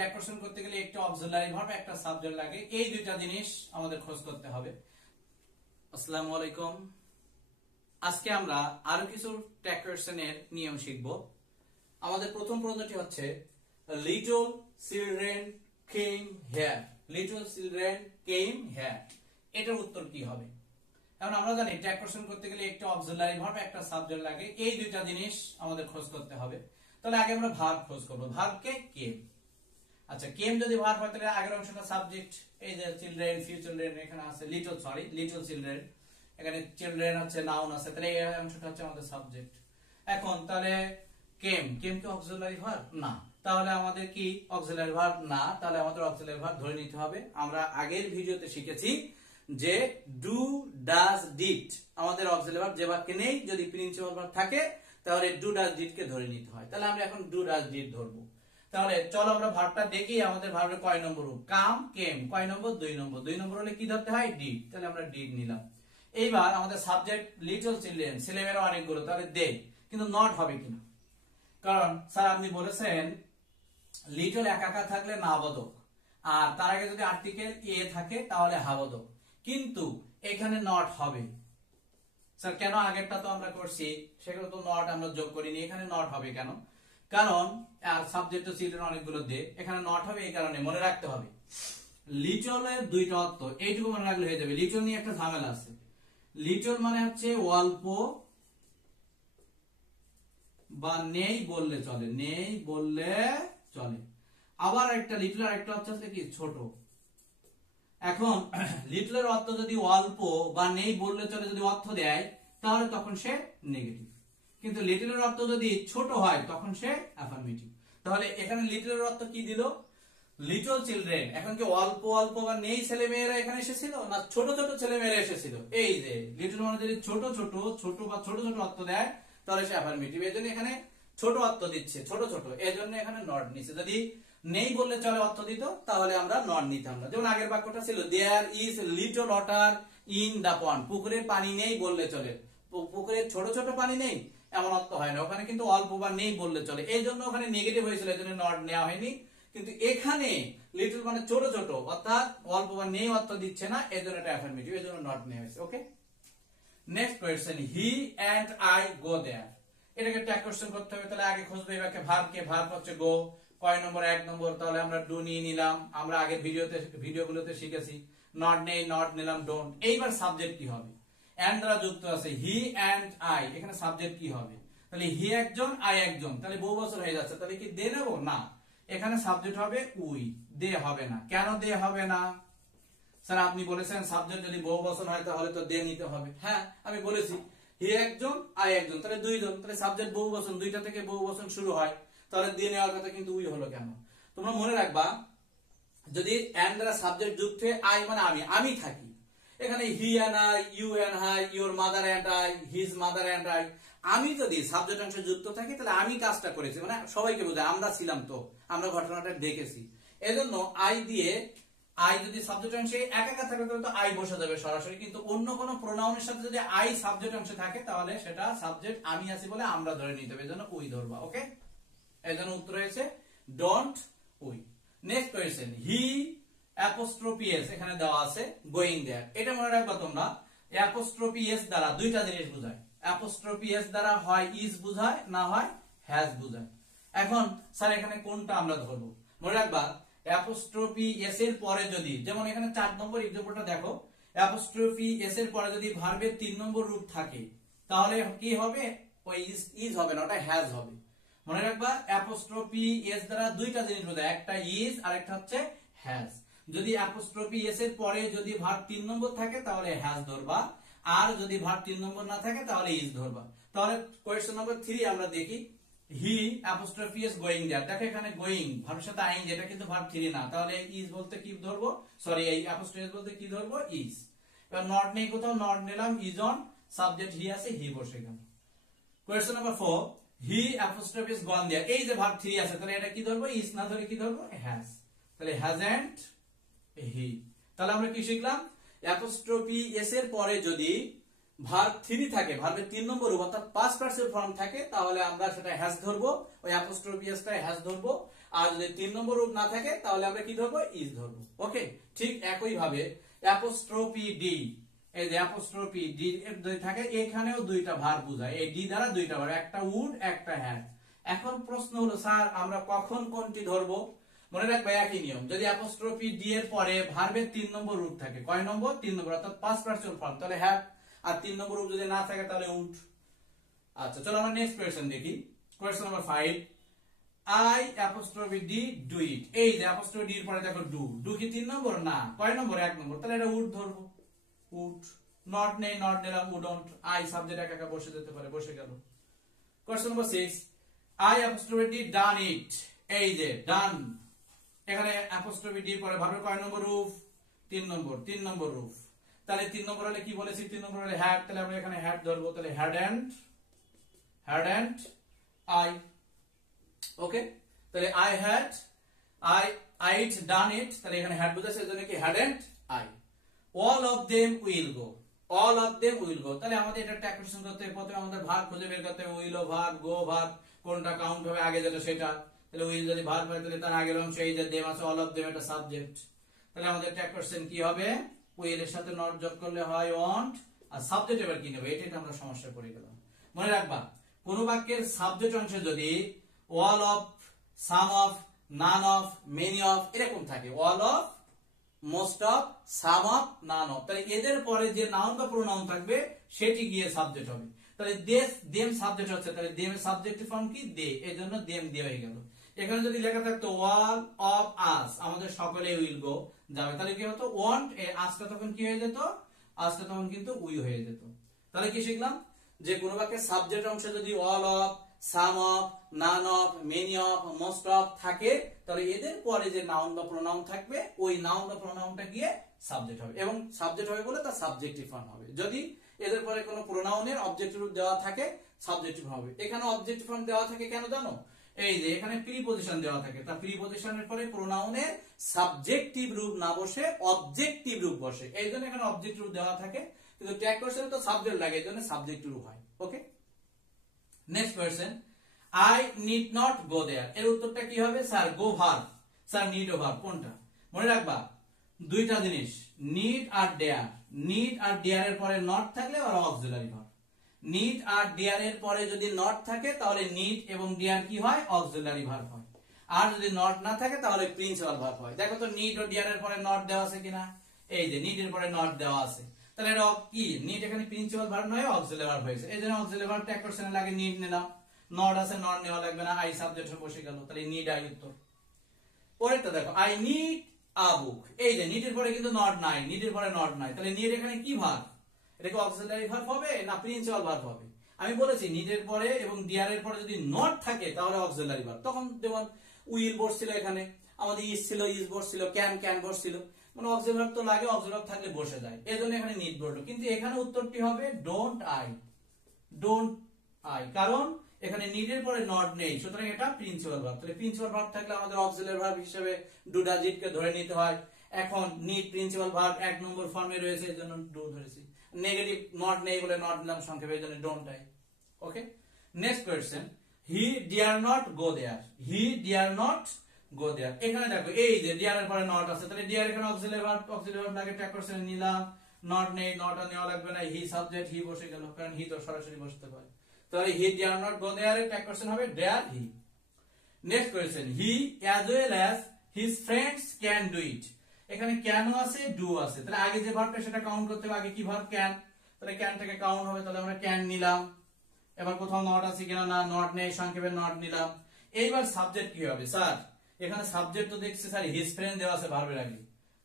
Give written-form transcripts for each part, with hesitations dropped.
Tag question করতে গেলে একটা অক্সিলারি ভার্ব একটা সাবজেক্ট লাগে, এই দুইটা জিনিস আমাদের খোঁজ করতে হবে। আসসালামু আলাইকুম। আজকে আমরা আরো কিছু ট্যাগ কোশ্চেনের নিয়ম শিখব। আমাদের প্রথম প্রশ্নটি হচ্ছে little children came here. Little children came here, এটার উত্তর কি হবে? এখন আমরা জানি ট্যাগ কোশ্চেন করতে গেলে একটা অক্সিলারি ভার্ব একটা সাবজেক্ট লাগে, এই দুইটা জিনিস আমাদের খোঁজ করতে হবে। তাহলে আগে আমরা ভার্ব খোঁজ করব। ভার্বকে কেম। আচ্ছা, কেম যদি ভার্ব হয় তাহলে আগের অংশটা সাবজেক্ট। এই যে চিলড্রেন, ফিউ চিলড্রেন, এখানে আছে লিটল, সরি লিটল চিলড্রেন, এখানে চিলড্রেন হচ্ছে নাউন আছে, তাহলে এই অংশটা হচ্ছে আমাদের সাবজেক্ট। এখন তাহলে কেম, কেম কি অক্সিলারি ভার্ব? না। তাহলে আমাদের কি অক্সিলারি ভার্ব না, তাহলে আমাদের অক্সিলারি ভার্ব ধরে নিতে হবে। আমরা আগের ভিডিওতে শিখেছি যে ডু, ডাজ, ডিড আমাদের অক্সিলারি ভার্ব। যে বাক্যে নেই, যদি প্রিন্সিপাল ভার্ব থাকে তাহলে ডু, ডাজ, ডিড কে ধরে নিতে হয়। তাহলে আমরা এখন ডু, ডাজ, ডিড ধরবো। তাহলে চলো আমরা ভার্বটা দেখি, আমাদের ভার্বের কয় নম্বর রূপ? কাম, কেম, কয় নম্বর? 2 নম্বর। 2 নম্বর হলে কি ধরতে হয়? ডিড। তাহলে আমরা ডিড নিলাম। এইবার আমাদের সাবজেক্ট লিটল চিলড্রেন, ছেলেমেয়েরা অনেকগুলো, তাহলে দে, কিন্তু নট হবে কিনা? কারণ স্যার আপনি বলেছেন লিটল একা থাকলে নাবোধক, আর তার আগে যদি আর্টিকেল এ থাকে তাহলে হাবোধক, কিন্তু এখানে নট হবে। স্যার কেন? আগেরটা তো আমরা করছি, সেগুলো তো নট আমরা যোগ করিনি, এখানে নট হবে কেন? কারণ সাবজেক্ট তো চিলড্রেন অনেকগুলো দে, এখানে নট হবে এই কারণে। মনে রাখতে হবে লিটলের দুইটা অর্থ, এইটুকু মনে রাখলে হয়ে যাবে। লিটল নিয়ে একটা ঝামেলা আছে। লিটল মানে হচ্ছে অল্প বা নেই বললে চলে, নেই বললে চলে। আবার একটা লিটল, আর একটা হচ্ছে কি ছোট। এখন লিটলের অর্থ যদি অল্প বা নেই বললে চলে যদি অর্থ দেয়, তাহলে তখন সে নেগেটিভ। কিন্তু লিটলের অর্থ যদি ছোট হয় তখন সে অ্যাফার্মেটিভ। তাহলে এখানে লিটলের অর্থ কি দিল? Little children. এখন কি অল্প অল্প বা নেই ছেলে মেয়েরা এখানে এসেছিল, না ছোট ছোট ছেলে মেয়েরা এসেছিল? এই যে লিটল মানে যদি ছোট ছোট, ছোট বা ছোট ছোট অর্থ দেয় তাহলে সে অ্যাফার্মেটিভ। এই জন্য এখানে ছোট অর্থ দিচ্ছে, ছোট ছোট, এই জন্য এখানে নট নিচ্ছে। যদি নেই বললে চলে অর্থ দিত তাহলে আমরা নট নিতাম না। যেমন আগের বাক্যটা ছিল there is little water in the pond. পুকুরে পানি নেই বললে চলে, পুকুরে ছোট ছোট পানি নেই এমন অর্থ হয় না, ওখানে কিন্তু অল্প বা নেই বললে চলে, এই জন্য ওখানে নেগেটিভ হয়েছিল, এই জন্য নট নেওয়া হয়নি। কিন্তু এখানে লিটল মানে ছোট ছোট, অর্থাৎ অল্প বা নেই অর্থ দিচ্ছে না, এই জন্য এটা অ্যাফার্মেটিভ, এই জন্য নট নেওয়া হয়েছে। Okay, next question, he and I go there. এটাকে ট্যাগ কোশ্চেন করতে হবে। তাহলে আগে খুঁজবে এবারে ভার্ব কে। ভার্ব হচ্ছে গো। কয় নম্বর? 1 নম্বর। তাহলে আমরা ডু নিয়ে নিলাম। আমরা আগে ভিডিওগুলোতে শিখেছি নট নেই, নট নিলাম ডোন্ট। এইবার সাবজেক্ট কি হবে? এন্ড দ্বারা যুক্ত আছে হি এন্ড আই, এখানে সাবজেক্ট কি হবে? তাহলে হি একজন, আই একজন, তাহলে বহু বছর হয়ে যাচ্ছে, তাহলে কি দে নেব? না, এখানে সাবজেক্ট হবে উই, দে হবে না। কেন দে হবে না? স্যার আপনি বলেছেন সাবজেক্ট যদি বহু বচন হয় তাহলে তো দে নিতে হবে। হ্যাঁ, আমি বলেছি হি একজন, আই একজন, তাহলে দুইজন, তাহলে সাবজেক্ট বহু বচন, দুইটা থেকে বহু বচন শুরু হয়, তাহলে দে নেওয়ার কথা, কিন্তু উই হলো কেন? তোমরা মনে রাখবা যদি এন্ড দ্বারা সাবজেক্ট যুক্ত হয়, আই মানে আমি, আমি থাকি। এখানে he and I, you and I, your mother and I, his mother and I, আমি যদি সাবজেক্ট অংশে যুক্ত থাকি তাহলে আমি কাজটা করেছি, মানে সবাইকে বোঝায় আমরা ছিলাম, তো আমরা ঘটনাটা দেখেছি। এজন্য আই দিয়ে, আই যদি সাবজেক্ট অংশে একা থাকে তাহলে তো আই বসে যাবে সরাসরি, কিন্তু অন্য কোনো প্রোনাউনের সাথে যদি আই সাবজেক্ট অংশে থাকে তাহলে সেটা সাবজেক্ট আমি আছি বলে আমরা ধরে নিতে হবে, এজন্য উই ধরবা। ওকে, এজন্য উত্তর হয়েছে don't, we. Next question, he apostrophe S এখানে দেওয়া আছে গোয়িং দেয়ার। এটা মনে রাখবা তোমরা, অ্যাপোস্ট্রোফি এস দ্বারা দুইটা জিনিস বোঝায়। অ্যাপোস্ট্রোফি এস দ্বারা হয় ইজ বোঝায়, না হয় হ্যাজ বোঝায়। এখন স্যার এখানে কোনটা আমরা ধরবো? মনে রাখবা অ্যাপোস্ট্রোফি এস এর পরে যদি, যেমন এখানে 4 নম্বর এক্সাম্পলটা দেখো, অ্যাপোস্ট্রোফি এস এর পরে যদি ভার্বের 3 নম্বর রূপ থাকে তাহলে কি হবে? ওই ইজ হবে না, ওটা হ্যাজ হবে। মনে রাখবা অ্যাপোস্ট্রোফি এস দ্বারা দুইটা জিনিস বোঝায়, একটা ইজ আর একটা হচ্ছে হ্যাজ। যদি অ্যাপোস্ট্রোফি এস এর পরে যদি ভার্ব 3 নম্বর থাকে তাহলে হ্যাজ ধরবা, আর যদি ভার্ব 3 নম্বর না থাকে তাহলে ইজ ধরবা। তাহলে কোয়েশ্চেন নম্বর 3 আমরা দেখি, হি অ্যাপোস্ট্রোফি এস গোয়িং দেয়ার। দেখো এখানে গোয়িং ভার্বের সাথে আইং, যেটা কিন্তু ভার্ব 3 না, তাহলে ইজ বলতে কি ধরবো? সরি, এই অ্যাপোস্ট্রোফি এস বলতে কি ধরবো? ইজ। এবার নট নেই কোথাও, নট নিলাম, ইজ অন, সাবজেক্ট হি আছে, হি বসে গেল। কোয়েশ্চেন নাম্বার 4, হি অ্যাপোস্ট্রোফি এস গন দেয়ার। এই যে ভার্ব 3 আছে, তাহলে এটা কি ধরবো? ইজ না ধরে কি ধরবো? হ্যাজ। তাহলে হ্যাজন্ট হি। তাহলে আমরা কি শিখলাম? অ্যাপোস্ট্রোফি এস এর পরে যদি ভার্ব 3 থাকে, ভার্বের 3 নম্বর রূপ অর্থাৎ পাস্ট পার্টিসিপল ফর্ম থাকে, তাহলে আমরা সেটা হ্যাজ ধরবো, ওই অ্যাপোস্ট্রোফি এসটা হ্যাজ ধরবো। আর যদি 3 নম্বর রূপ না থাকে তাহলে আমরা কি ধরবো, ইজ ধরবো। ওকে, ঠিক একই ভাবে অ্যাপোস্ট্রোফি ডি, এই যে অ্যাপোস্ট্রোফি ডি যদি থাকে এখানেও দুইটা ভার্ব বোঝায়, এই ডি দ্বারা দুইটা ভার্ব, একটা উড একটা হ্যাড। এখন প্রশ্ন হলো স্যার আমরা কখন কোনটি ধরবো? মনে রাখবে একই নিয়ম, যদি অ্যাপোস্ট্রোফি ডি এর পরে ভার্বের 3 নম্বর রূপ থাকে, কয় নম্বর, 3 নম্বর, অর্থাৎ পাস্ট পারসন ফর্ম, তাহলে হ্যাড, আর 3 নম্বর রূপ যদি না থাকে তাহলে উড। আচ্ছা চলো আমরা নেক্সট কোয়েশ্চেন দেখি। Question number 5, I apostrophe D do it. এই যে অ্যাপোস্ট্রোফি ডি এর পরে দেখো ডু, ডু কি 3 নম্বর? না, কয় নম্বর, 1 নম্বর, তাহলে এটা উড ধরবো, উড। নট নেই, নট নিলাম, উডন্ট, আই সাবজেক্ট একা একা বসে যেতে পারে, বসে গেল। Question number 6, I apostrophe D ডান ইট। এই যে ডান, এখানে অ্যাপোস্ট্রোফি ডি এর পরে ভার্বের কয় নম্বর রূপ, 3 নম্বর, 3 নম্বর রূপ। তাহলে 3 নম্বর হলে কি বলেছি, 3 নম্বর হলে হ্যাড, তাহলে আমরা এখানে হ্যাড ধরবো, তাহলে হ্যাড এন্ড আই। ওকে, তাহলে I had, I'd done it, তাহলে এখানে হ্যাড বুঝাচ্ছে, এজন্য কি had and I. All of them will go, all of them will go, তাহলে আমাদের এটা ট্যাক্সেশন করতে হবে, প্রথমে আমাদের ভার্ব খুঁজে বের করতে হবে, উইল ও ভার্ব, গো ভার্ব, কোনটা কাউন্ট হবে আগে যেটা সেটা। তাহলে উইল যদি ভার্ব হয় তাহলে তার আগের অংশ এই যে দেম আছে, অল অফ দেম এটা সাবজেক্ট, তাহলে আমাদের ট্যাক্সেশন কি হবে, উইল এর সাথে নট যোগ করলে হয় ওয়ান্ট, আর সাবজেক্ট এবার কি নেবে, এটাই আমরা সমস্যা পড়ে গেলাম। মনে রাখবা কোন বাক্যের সাবজেক্ট অংশে যদি all of, some of, none of, many of এরকম থাকে, all of, most of, some of, none of, তাহলে এদের পরে যে নাউন বা প্রোনাউন থাকবে সেটি গিয়ে সাবজেক্ট হবে। তাহলে দেম সাবজেক্ট হচ্ছে, তাহলে দেম এর সাবজেক্টিভ ফর্ম কি, দে, এজন্য দেম দিয়ে হয়ে গেল। এখানে যদি লেখা থাকতো অল অফ আস, আমাদের সকলে উইল গো যাবে, তাহলে কি হতো, ওয়ান্ট এর আসটা তখন কি হয়ে যেত, আসটা তখন কিন্তু উই হয়ে যেত। তাহলে কি শিখলাম, যে কোন বাক্যের সাবজেক্ট অংশে যদি all of, some of, none of, many of, most of থাকে, তাহলে এদের পরে যে নাউন বা প্রোনাউন থাকবে ওই নাউন বা প্রোনাউনটা গিয়ে সাবজেক্ট হবে, এবং সাবজেক্ট হবে বলে তার সাবজেক্টিভ ফর্ম হবে। যদি এদের পরে কোনো প্রোনাউনের অবজেক্টিভ রূপ দেওয়া থাকে সাবজেক্টিভ হবে। এখানে অবজেক্টিভ ফর্ম দেওয়া থাকে কেন জানো, এই যে এখানে প্রিপজিশন দেওয়া থাকে, তা প্রিপজিশনের পরে প্রোনাউনের সাবজেক্টিভ রূপ না বসে অবজেক্টিভ রূপ বসে, এই জন্য এখানে অবজেক্টিভ রূপ দেওয়া থাকে, কিন্তু ট্যাগ কোশ্চেনে তো সাবজেক্ট লাগে, এই জন্য সাবজেক্টিভ রূপ হয়। Okay, next question, I need not go there, এর উত্তরটা কি হবে, sir go verb, sir need ও ভার্ব, কোনটা? মনে রাখবা দুইটা জিনিস, নিড আর ডেয়ার, নিড আর ডেয়ার এর পরে নট থাকলে আর অক্সিলারি ভার্ব, নিড আর ডেয়ার এর পরে যদি নট থাকে তাহলে নিড এবং ডেয়ার কি হয়, অক্সিলারি ভার্ব হয়, আর যদি নট না থাকে তাহলে প্রিন্সিপাল ভার্ব হয়। দেখো তো নিড ও ডেয়ার এর পরে নট দেওয়া আছে কিনা, এই যে নিড এর পরে নট দেওয়া আছে, তাহলে এটা কি, নিড এখানে প্রিন্সিপাল ভার্ব নয় অক্সিলারি ভার্ব হয়েছে, এইজন্য অক্সিলারি ভার্ব ট্যাগ কোশ্চেনে লাগে নিড নিলাম, নট আছে নট নেওয়া লাগবে না, আই সাবজেক্ট বসে গেল, তাহলে নিড আই উত্তর। পরেরটা দেখো, আই নিড আ বুক, এই যে নিড এর পরে কিন্তু নট নাই, নিড এর পরে নট নাই, তাহলে নিড এখানে কি ভার্ব, এটা কি অক্সিলারি ভার্ব হবে না প্রিন্সিপাল ভার্ব হবে? আমি বলেছি নিড এর পরে এবং ডিয়ার এর পরে যদি নট থাকে তাহলে অক্সিলারি ভার্ব, তখন যেমন উইল বসছিল, এখানে আমাদের ইজ ছিল, ইজ বসছিল, ক্যান বসছিল, মানে অক্সিলারি ভার্ব তো লাগে, অক্সিলারি ভার্ব থাকলে বসে যায়, এজন্য এখানে নিড বসলো, কিন্তু এখানে উত্তরটি হবে ডোন্ট আই, কারণ এখানে নিডের পরে নট নেই, সুতরাং এটা প্রিন্সিপাল ভার্ব, তাহলে প্রিন্সিপাল ভার্ব থাকলে আমাদের অক্সিলারি ভার্ব হিসেবে ডু ডাজ ইট কে ধরে নিতে হয়। এখন নিড প্রিন্সিপাল ভার্ব 1 নম্বর ফর্মে রয়েছে, এজন্য ডু ধরেছি, নেগেটিভ নট নেই বলে নট নিলাম সংক্ষেপে, এজন্য don't I. Okay, next question, he dare not go there, he dare not go there, এখানে দেখো এই যে ডিয়ার এর পরে নট আছে, তাহলে ডিয়ার এখানে অক্সিলারি ভার্ব লাগে, ট্যাগ কোশ্চেনে নিলাম, নট নেই, নট আর নেওয়া লাগবে না, হি সাবজেক্ট, হি বসে গেল, কারণ হি তো সরাসরি বসতে পারে, তাহলে হি ডিয়ার নট গো দেয়ার এর ট্যাগ কোশ্চেন হবে dare he. Next question, he as well as his friends can do it, এখানে ক্যানও আছে ডু আছে, তাহলে আগে যে ভার্বটা সেটা কাউন্ট করতে হবে, আগে কি ভার্ব, ক্যান, তাহলে ক্যানটাকে কাউন্ট হবে, তাহলে আমরা ক্যান নিলাম, এবার কোথাও নট আছে কিনা, না নট নেই, সংক্ষেপে নট নিলাম। এইবার সাবজেক্ট কি হবে, স্যার এখানে সাবজেক্ট তো দেখছি স্যার হিজ ফ্রেন্ড দেওয়া আছে ভার্বের আগে,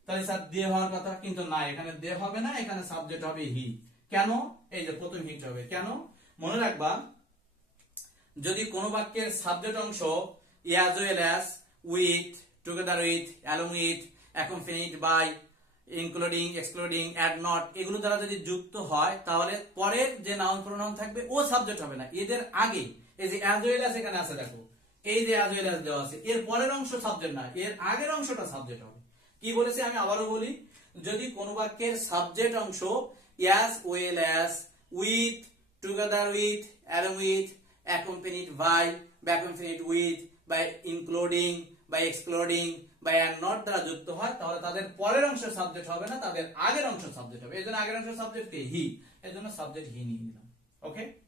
তাহলে স্যার দে হওয়ার কথা, কিন্তু না, এখানে দে হবে না, এখানে সাবজেক্ট হবে হি, কেন, এই যে প্রথম হিট হবে, কেন মনে রাখবা, যদি কোন বাক্যের সাবজেক্ট অংশ as well as, with, together with, along with, accompanied by, including, excluding, and not, এগুলো দ্বারা যদি যুক্ত হয় তাহলে পরের যে নাউন প্রোনাউন থাকবে ও সাবজেক্ট হবে না, এদের আগে এই যে অ্যাজ ওয়েল অ্যাজ এখানে আছে, দেখো এই যে অ্যাজ ওয়েল অ্যাজ দেওয়া আছে, এর পরের অংশ সাবজেক্ট না, এর আগের অংশটা সাবজেক্ট হবে। কি বলেছি আমি আবারও বলি, যদি কোন বাক্যের সাবজেক্ট অংশ as well as, with, together with, along with, accompanied by, accompanied with, বা ইনক্লুডিং, বা এক্সপ্লোডিং বা অ্যান্ড নট দ্বারা যুক্ত হয়, তাহলে তাদের পরের অংশের সাবজেক্ট হবে না, তাদের আগের অংশের সাবজেক্ট হবে। এই জন্য আগের অংশের সাবজেক্ট কে? হি। এই জন্য সাবজেক্ট হি নিয়ে নিলাম। ওকে।